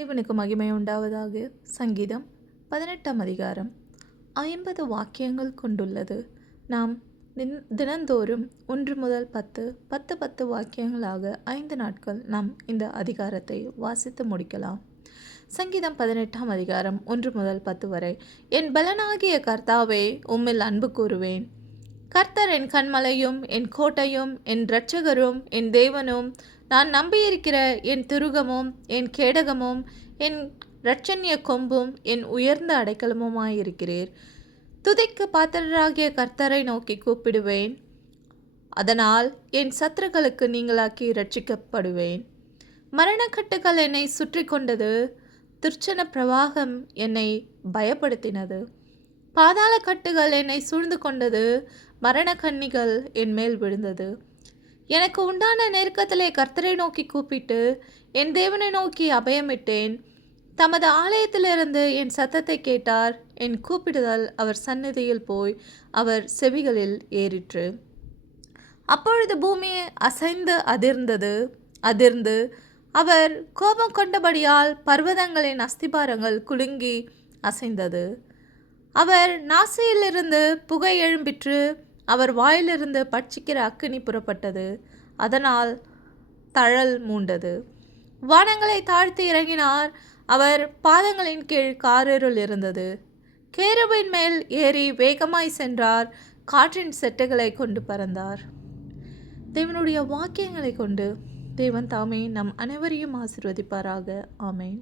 தேவனுக்கு மகிமை உண்டாவதாக. சங்கீதம் 18ஆம் அதிகாரம் 50 வாக்கியங்கள் கொண்டுள்ளது. நாம் தினந்தோறும் 1 முதல் 10 10 10 வாக்கியங்களாக 5 நாட்கள் நாம் இந்த அதிகாரத்தை வாசித்து முடிக்கலாம். சங்கீதம் 18ஆம் அதிகாரம் 1 முதல் 10 வரை. என் பலனாகிய கர்த்தாவே, உம்மில் அன்பு கூறுவேன். கர்த்தர் என் கண்மலையும் என் கோட்டையும் என் இரட்சகரும் என் தேவனும், நான் நம்பியிருக்கிற என் துருகமும் என் கேடகமும் என் இரட்சண்ய கொம்பும் என் உயர்ந்த அடைக்கலமுமாயிருக்கிறீர். துதிக்கு பாத்திரராகிய கர்த்தரை நோக்கி கூப்பிடுவேன், அதனால் என் சத்துருக்களுக்கு நீங்களாக்கி இரட்சிக்கப்படுவேன். மரணக்கட்டுகள் என்னை சுற்றி கொண்டது, துர்ச்சன பிரவாகம் என்னை பயப்படுத்தினது. பாதாள கட்டுகள் என்னை சூழ்ந்து கொண்டது, மரண கண்ணிகள் என் மேல் விழுந்தது. எனக்கு உண்டான நெருக்கத்திலே கர்த்தரை நோக்கி கூப்பிட்டு என் தேவனை நோக்கி அபயமிட்டேன். தமது ஆலயத்திலிருந்து என் சத்தத்தை கேட்டார். என் கூப்பிடுதல் அவர் சந்நிதியில் போய் அவர் செவிகளில் ஏறிற்று. அப்பொழுது பூமி அசைந்து அதிர்ந்து அவர் கோபம் கொண்டபடியால் பர்வதங்களின் அஸ்திபாரங்கள் குலுங்கி அசைந்தது. அவர் நாசியிலிருந்து புகை எழும்பிற்று, அவர் வாயிலிருந்து பட்சிக்கிற அக்கினி புறப்பட்டது, அதனால் தழல் மூண்டது. வானங்களை தாழ்த்தி இறங்கினார், அவர் பாதங்களின் கீழ் காரிருள் இருந்தது. கேருபின் மேல் ஏறி வேகமாய் சென்றார், காற்றின் செட்டைகளை கொண்டு பறந்தார். தேவனுடைய வாக்கியங்களை கொண்டு தேவன் தாமே நம் அனைவரையும் ஆசீர்வதிப்பாராக. ஆமென்.